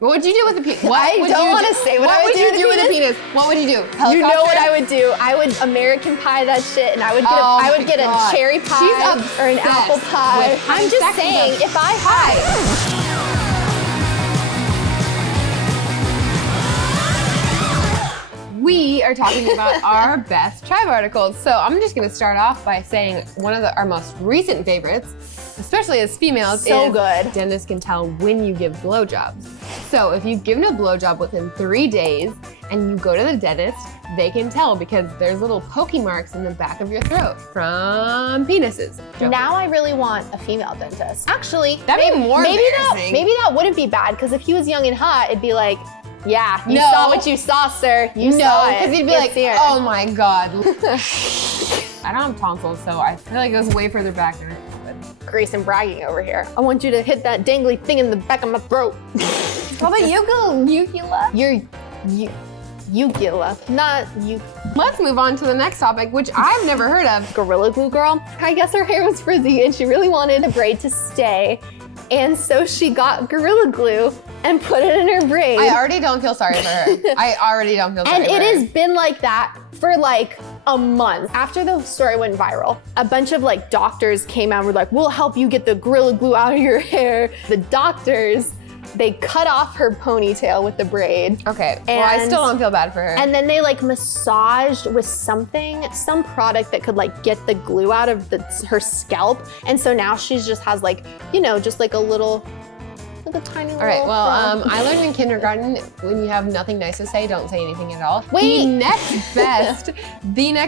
What would you do with a penis? I don't want to say what I would do with a penis. What would you do? You know what I would do? I would American pie that shit, and I would get a cherry pie or an apple pie. I'm just saying, if I had. We are talking about our best tribe articles. So I'm just gonna start off by saying one of our most recent favorites, especially as females, so good. Dentists can tell when you give blowjobs. So if you've given a blowjob within 3 days and you go to the dentist, they can tell because there's little pokey marks in the back of your throat from penises. Now I really want a female dentist. Actually, that'd be more embarrassing. Maybe that wouldn't be bad because if he was young and hot, it'd be like, yeah, you saw what you saw, sir. You saw it. Because he'd be like, oh my God. I don't have tonsils, so I feel like it goes way further back than it would. Grayson bragging over here. I want you to hit that dangly thing in the back of my throat. How about uvula? Uvula, not you. Let's move on to the next topic, which I've never heard of. Gorilla Glue girl. I guess her hair was frizzy and she really wanted the braid to stay. And so she got Gorilla Glue and put it in her braid. I already don't feel sorry for her. I already don't feel sorry for her. And it has been like that for like a month. After the story went viral, a bunch of like doctors came out and were like, we'll help you get the Gorilla Glue out of your hair. The doctors, they cut off her ponytail with the braid. Okay, well, I still don't feel bad for her. And then they like massaged with some product that could like get the glue out of her scalp. And so now she just has like, you know, just like a little, like a tiny little. All right, well, I learned in kindergarten, when you have nothing nice to say, don't say anything at all. Wait. The next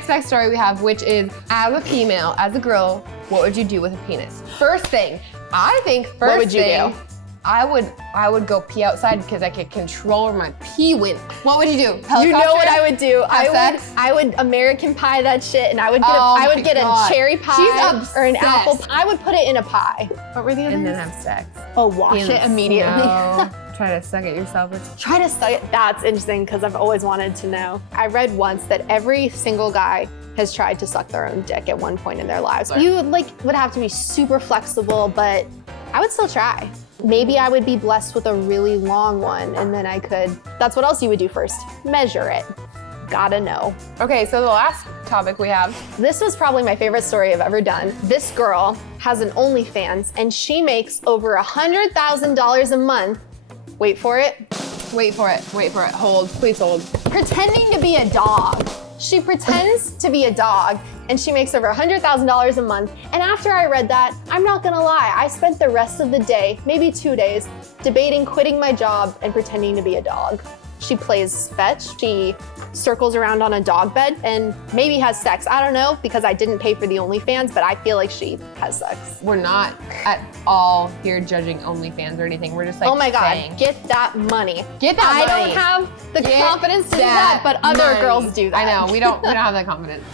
best story we have, which is as a female, as a girl, what would you do with a penis? First thing, I think what would you do? I would go pee outside because I could control where my pee went. What would you do? Helicopter? You know what I would do? Sex? I would American pie that shit, and I would get a cherry pie or an apple pie. I would put it in a pie. What were the others? And then have sex. Oh, wash it immediately. No. Try to suck it yourself. Try to suck it. That's interesting because I've always wanted to know. I read once that every single guy has tried to suck their own dick at one point in their lives. You would have to be super flexible, but I would still try. Maybe I would be blessed with a really long one and then I could, that's what else you would do first. Measure it. Gotta know. Okay, so the last topic we have. This was probably my favorite story I've ever done. This girl has an OnlyFans and she makes over $100,000 a month. Wait for it. Wait for it, wait for it. Hold, please hold. Pretending to be a dog. She pretends to be a dog and she makes over $100,000 a month. And after I read that, I'm not gonna lie, I spent the rest of the day, maybe 2 days, debating quitting my job and pretending to be a dog. She plays fetch, she circles around on a dog bed and maybe has sex. I don't know because I didn't pay for the OnlyFans, but I feel like she has sex. We're not at all here judging OnlyFans or anything. We're just like, oh my God, saying. Get that money. Get that money. I don't have the confidence to do that, but other girls do that. I know, we don't have that confidence.